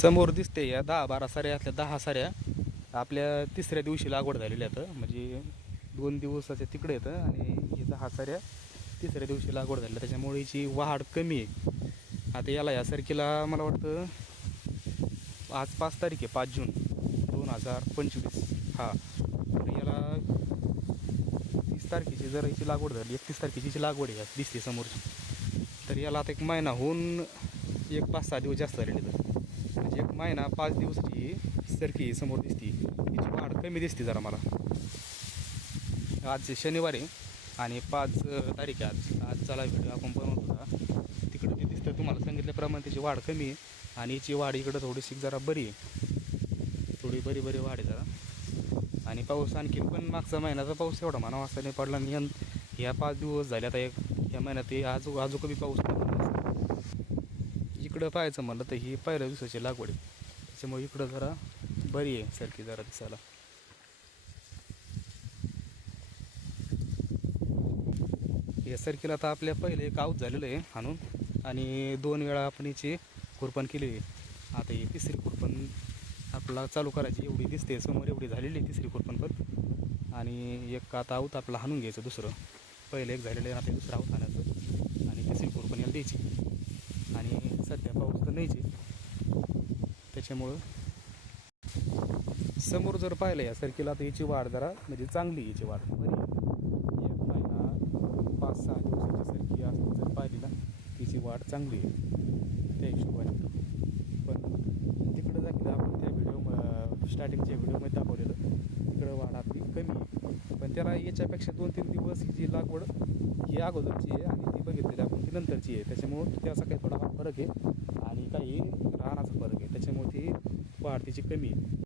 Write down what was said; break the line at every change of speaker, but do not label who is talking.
समोर दिसते या दहा बारा साऱ्या असल्या दहा साऱ्या आपल्या तिसऱ्या दिवशी लागवड झालेल्या आहेत. म्हणजे दोन दिवसाच्या तिकडे येतं आणि हे दहा साऱ्या तिसऱ्या दिवशी लागवड झालेल्या त्याच्यामुळे हिची वाढ कमी आहे. आता याला या सारखीला मला वाटतं आज पाच तारीख आहे पाच जून दोन हजार पंचवीस. हा. तर याला तीस तारखेची जर याची लागवड झाली एकतीस तारखेची जी लागवड आहे दिसते समोरची तर याला आता एक महिना होऊन एक पाच सहा दिवस जास्त झालेले तर म्हणजे एक महिना पाच दिवसाची सरकी समोर दिसती. तिची वाढ कमी दिसते जरा मला. आज शनिवार आहे आणि पाच तारीख आहे आज. आज चला व्हिडिओ आपण बनवत होता तिकडे ते दिसतं तुम्हाला सांगितल्याप्रमाणे त्याची वाढ कमी आहे आणि हिची वाढ इकडं थोडीशी जरा बरी आहे. थोडी बरी बरी वाढ आहे जरा. आणि पाऊस आणखी पण मागचा महिन्याचा पाऊस एवढा म्हणा वाजता नाही पडला. आणि ह्या पाच दिवस झाले आता एक या महिन्यात हे आजू आजू कमी पाऊस पडला इकडं पाहायचं म्हणलं तर ही पहिल्या दिवसाची लागवड आहे. त्याच्यामुळे इकडं जरा बरी आहे सारखी जरा दिसायला. या सरकीला आता आपल्या पहिले एक आऊत झालेलं आहे हाणून. आणि दोन वेळा आपण हिची खुरपण केली आहे. आता ही तिसरी खुरपण आपला चालू करायची एवढी दिसते समोर एवढी झालेली आहे तिसरी कुरपण पण. आणि एक आता आऊत आपला हाणून घ्यायचं दुसरं. पहिलं एक झालेलं आहे आता दुसरं आऊत हाणायचं. आणि तिसरी कुरपण याला द्यायची. आणि सध्या पाऊस तर नाहीच आहे. त्याच्यामुळं समोर जर पाहिलं या सरकीला तर याची वाढ जरा म्हणजे चांगली आहे याची वाढ. बरी एक महिना पाच सहा दिवसाची सरकी असली जर पाहिली ना तिची वाढ चांगली आहे. त्या हिशोबाने. पण तिकडं जाईल आपण त्या व्हिडिओ स्टार्टिंगच्या व्हिडिओमध्ये दाखवलेलं तिकडं वाढ आपली कमी आहे. पण त्याला याच्यापेक्षा दोन तीन दिवस ही जी लागवड ही अगोदरची आहे आणि ती बघितली नंतरची आहे. त्याच्यामुळं त्याचा काही थोडाफार फरक आहे. आणि काही रानाचा फरक आहे. त्याच्यामुळे ती वाढतीची कमी आहे.